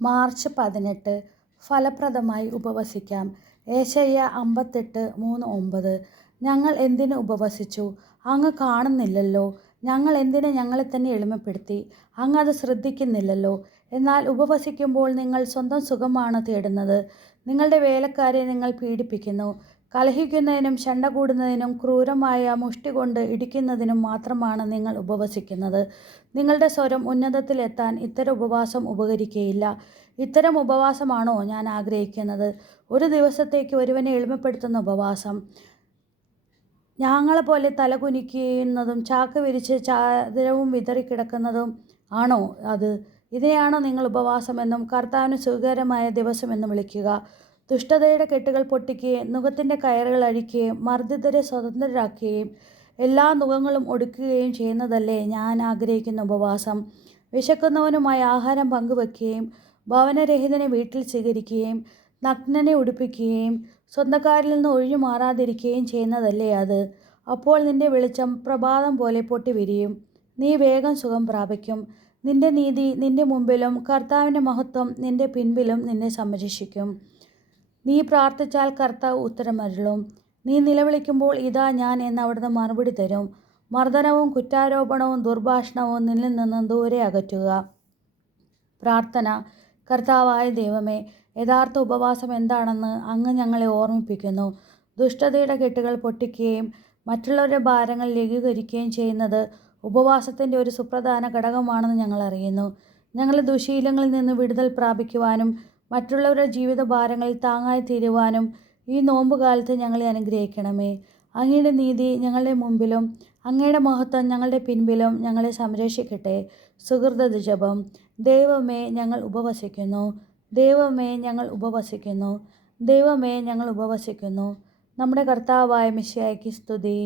March 18 ഫലപ്രദമായി ഉപവസിക്കാം. യെശയ്യാ 58:3-9. ഞങ്ങൾ എന്തിന് ഉപവസിച്ചു? അങ്ങ് കാണുന്നില്ലല്ലോ. ഞങ്ങൾ എന്തിന് ഞങ്ങളെത്തന്നെ എളിമപ്പെടുത്തി? അങ്ങ് അത് ശ്രദ്ധിക്കുന്നില്ലല്ലോ. എന്നാൽ ഉപവസിക്കുമ്പോൾ നിങ്ങൾ സ്വന്തം സുഖമാണ് തേടുന്നത്. നിങ്ങളുടെ വേലക്കാരെ നിങ്ങൾ പീഡിപ്പിക്കുന്നു. കലഹിക്കുന്നതിനും ശണ്ഠ കൂടുന്നതിനും ക്രൂരമായ മുഷ്ടികൊണ്ട് ഇടിക്കുന്നതിനും മാത്രമാണ് നിങ്ങൾ ഉപവസിക്കുന്നത്. നിങ്ങളുടെ സ്വരം ഉന്നതത്തിൽ എത്താൻ ഇത്തരം ഉപവാസം ഉപകരിക്കുകയില്ല. ഇത്തരം ഉപവാസമാണോ ഞാൻ ആഗ്രഹിക്കുന്നത്? ഒരു ദിവസത്തേക്ക് ഒരുവനെ എളിമപ്പെടുത്തുന്ന ഉപവാസം. ഞാങ്ങളെപ്പോലെ തലകുനിക്കുന്നതും ചാക്ക് വിരിച്ച് ചാദരവും വിതറിക്കിടക്കുന്നതും ആണോ അത്? ഇതിനെയാണോ നിങ്ങൾ ഉപവാസമെന്നും കർത്താവിന് സ്വീകാര്യമായ ദിവസമെന്നും വിളിക്കുക? ദുഷ്ടതയുടെ കെട്ടുകൾ പൊട്ടിക്കുകയും നുകത്തിൻ്റെ കയറുകൾ അഴിക്കുകയും മർദ്ദിതരെ സ്വതന്ത്രരാക്കുകയും എല്ലാ നുകങ്ങളും ഒടുക്കുകയും ചെയ്യുന്നതല്ലേ ഞാൻ ആഗ്രഹിക്കുന്ന ഉപവാസം. വിശക്കുന്നവനുമായി ആഹാരം പങ്കുവെക്കുകയും ഭവനരഹിതനെ വീട്ടിൽ സ്വീകരിക്കുകയും നഗ്നനെ ഉടുപ്പിക്കുകയും സ്വന്തക്കാരിൽ നിന്ന് ഒഴിഞ്ഞു മാറാതിരിക്കുകയും ചെയ്യുന്നതല്ലേ അത്. അപ്പോൾ നിന്റെ വെളിച്ചം പ്രഭാതം പോലെ പൊട്ടിവിരിയും. നീ വേഗം സുഖം പ്രാപിക്കും. നിന്റെ നീതി നിന്റെ മുമ്പിലും കർത്താവിൻ്റെ മഹത്വം നിന്റെ പിൻപിലും നിന്നെ സംരക്ഷിക്കും. നീ പ്രാർത്ഥിച്ചാൽ കർത്താവ് ഉത്തരമരുളും. നീ നിലവിളിക്കുമ്പോൾ ഇതാ ഞാൻ എന്ന് അവിടുന്ന് മറുപടി തരും. മർദ്ദനവും കുറ്റാരോപണവും ദുർഭാഷണവും നിന്നിൽ നിന്ന് ദൂരെ അകറ്റുക. പ്രാർത്ഥന. കർത്താവായ ദൈവമേ, യഥാർത്ഥ ഉപവാസം എന്താണെന്ന് അങ്ങ് ഞങ്ങളെ ഓർമ്മിപ്പിക്കുന്നു. ദുഷ്ടതയുടെ കെട്ടുകൾ പൊട്ടിക്കുകയും മറ്റുള്ളവരുടെ ഭാരങ്ങൾ ലഘൂകരിക്കുകയും ചെയ്യുന്നത് ഉപവാസത്തിൻ്റെ ഒരു സുപ്രധാന ഘടകമാണെന്ന് ഞങ്ങൾ അറിയുന്നു. ഞങ്ങളുടെ ദുശീലങ്ങളിൽ നിന്ന് വിടുതൽ പ്രാപിക്കുവാനും മറ്റുള്ളവരുടെ ജീവിതഭാരങ്ങളിൽ താങ്ങായി തീരുവാനും ഈ നോമ്പുകാലത്ത് ഞങ്ങളെ അനുഗ്രഹിക്കണമേ. അങ്ങയുടെ നീതി ഞങ്ങളുടെ മുമ്പിലും അങ്ങയുടെ മഹത്വം ഞങ്ങളുടെ പിൻപിലും ഞങ്ങളെ സംരക്ഷിക്കട്ടെ. സുഹൃത ജപം. ദൈവമേ, ഞങ്ങൾ ഉപവസിക്കുന്നു. ദൈവമേ, ഞങ്ങൾ ഉപവസിക്കുന്നു. ദൈവമേ, ഞങ്ങൾ ഉപവസിക്കുന്നു. നമ്മുടെ കർത്താവായ മിശിഹായ്ക്ക് സ്തുതി.